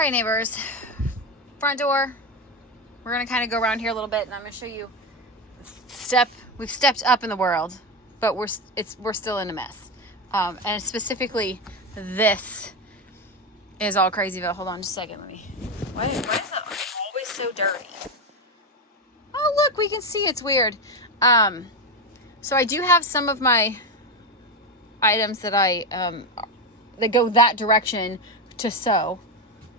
All right, neighbors, front door. We're gonna kind of go around here a little bit, and I'm gonna show you we've stepped up in the world, but we're still in a mess. And specifically, this is all crazyville. Hold on just a second. Why is that always so dirty? Oh, look, we can see it's weird. So I do have some of my items that that go that direction to sew.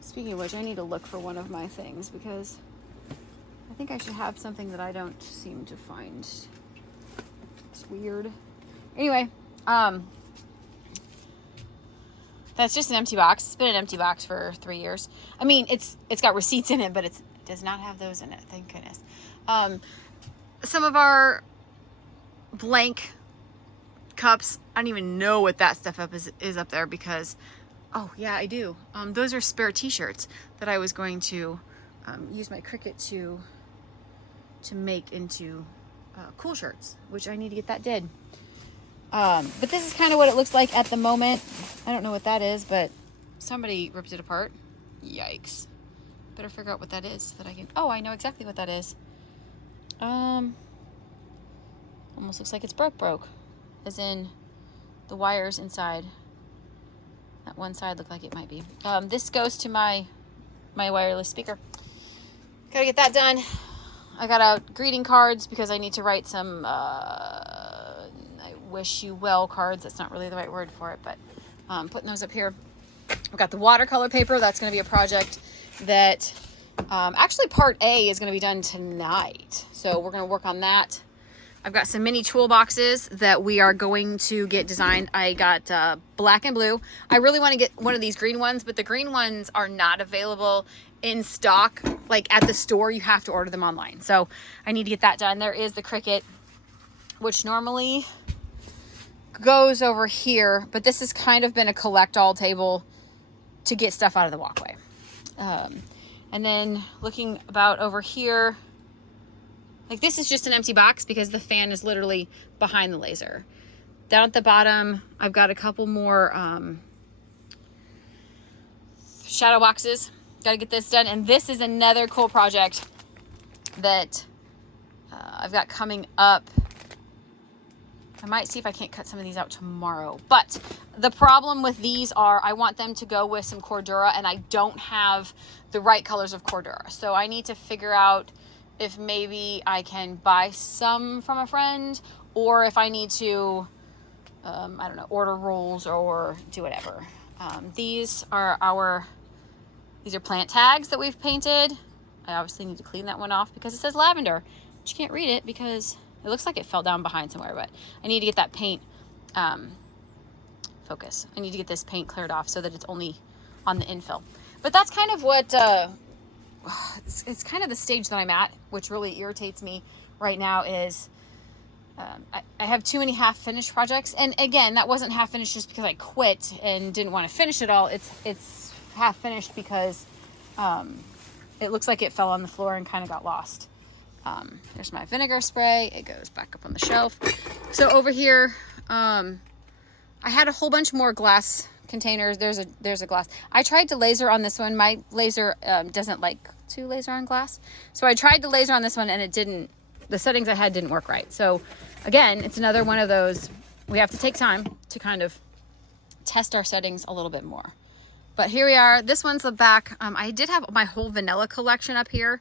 Speaking of which, I need to look for one of my things because I think I should have something that I don't seem to find. It's weird. Anyway, that's just an empty box. It's been an empty box for 3 years. I mean, it's got receipts in it, but it does not have those in it. Thank goodness. Some of our blank cups, I don't even know what that stuff is up there because, oh yeah, I do. Those are spare t-shirts that I was going to use my Cricut to make into cool shirts, which I need to get that did. But this is kind of what it looks like at the moment. I don't know what that is, but somebody ripped it apart. Yikes. Better figure out what that is so that I can, oh, I know exactly what that is. Almost looks like it's broke, as in the wires inside. That one side looked like it might be. This goes to my wireless speaker. Gotta get that done. I got out greeting cards because I need to write some I wish you well cards. That's not really the right word for it, but putting those up here. I've got the watercolor paper. That's going to be a project that actually part A is going to be done tonight. So we're going to work on that. I've got some mini toolboxes that we are going to get designed. I got black and blue. I really want to get one of these green ones, but the green ones are not available in stock. Like at the store, you have to order them online. So I need to get that done. There is the Cricut, which normally goes over here, but this has kind of been a collect-all table to get stuff out of the walkway. And then looking about over here, like this is just an empty box because the fan is literally behind the laser. Down at the bottom, I've got a couple more shadow boxes. Got to get this done. And this is another cool project that I've got coming up. I might see if I can't cut some of these out tomorrow. But the problem with these are I want them to go with some Cordura, and I don't have the right colors of Cordura. So I need to figure out if maybe I can buy some from a friend, or if I need to, I don't know, order rolls or do whatever. These are plant tags that we've painted. I obviously need to clean that one off because it says lavender, but you can't read it because it looks like it fell down behind somewhere, but I need to get that paint, focus. I need to get this paint cleared off so that it's only on the infill. But that's kind of what, it's kind of the stage that I'm at, which really irritates me right now is I have too many half-finished projects. And again, that wasn't half-finished just because I quit and didn't want to finish it all. It's half-finished because it looks like it fell on the floor and kind of got lost. There's my vinegar spray. It goes back up on the shelf. So over here, I had a whole bunch more glass containers. There's a glass. I tried to laser on this one. My laser doesn't like to laser on glass. So I tried to laser on this one and it didn't, the settings I had didn't work right. So again, it's another one of those, we have to take time to kind of test our settings a little bit more. But here we are. This one's the back. I did have my whole vanilla collection up here.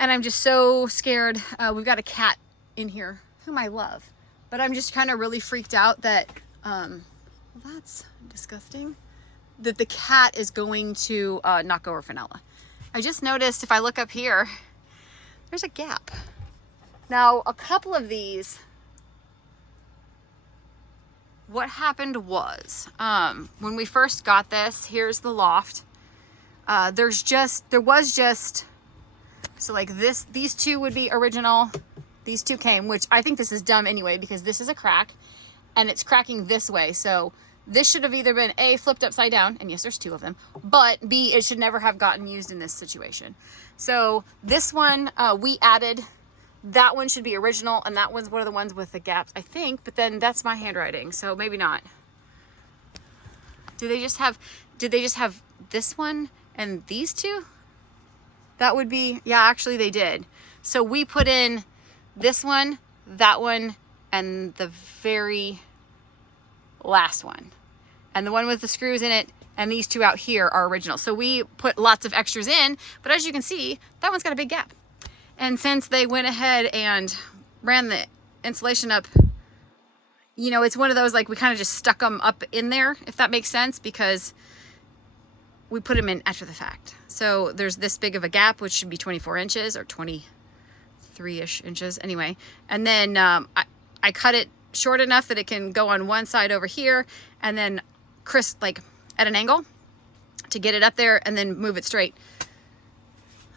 And I'm just so scared. We've got a cat in here whom I love. But I'm just kind of really freaked out that, well, that's disgusting, that the cat is going to knock over vanilla. I just noticed if I look up here, there's a gap. Now, a couple of these, what happened was, when we first got this, here's the loft. There was just, so like this, these two would be original. These two came, which I think this is dumb anyway, because this is a crack and it's cracking this way. So this should have either been A, flipped upside down, and yes, there's two of them, but B, it should never have gotten used in this situation. So this one, we added, that one should be original, and that one's one of the ones with the gaps, I think, but then that's my handwriting, so maybe not. Did they just have this one And these two, that would be, yeah, actually they did. So we put in this one, that one, and the very last one. And the one with the screws in it and these two out here are original. So we put lots of extras in, but as you can see, that one's got a big gap. And since they went ahead and ran the insulation up, you know, it's one of those, like, we kind of just stuck them up in there, if that makes sense, because we put them in after the fact. So there's this big of a gap, which should be 24 inches or 23-ish inches anyway. And then I cut it short enough that it can go on one side over here, and then like at an angle to get it up there, and then move it straight.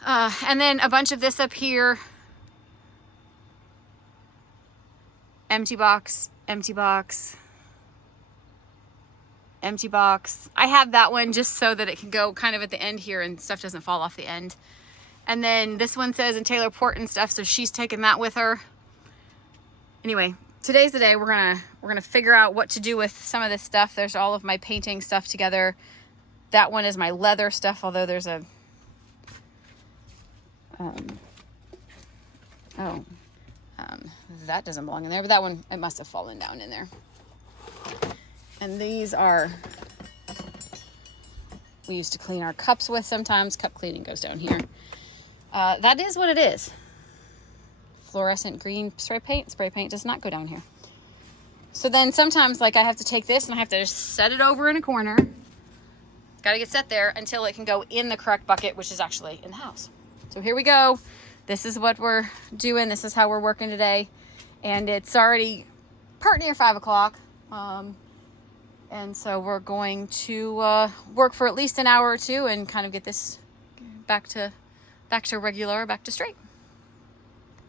And then a bunch of this up here. Empty box, empty box, empty box. I have that one just so that it can go kind of at the end here and stuff doesn't fall off the end. And then this one says in Taylor Port and stuff, so she's taking that with her. Anyway, today's the day we're gonna figure out what to do with some of this stuff. There's all of my painting stuff together. That one is my leather stuff, although there's a that doesn't belong in there, but that one, it must have fallen down in there. And these are, we used to clean our cups with sometimes. Cup cleaning goes down here. That is what it is. Fluorescent green spray paint. Spray paint does not go down here. So then sometimes, like, I have to take this and I have to just set it over in a corner. Got to get set there until it can go in the correct bucket, which is actually in the house. So here we go. This is what we're doing. This is how we're working today. And it's already part near 5 o'clock. And so we're going to work for at least an hour or two and kind of get this back to regular, back to straight.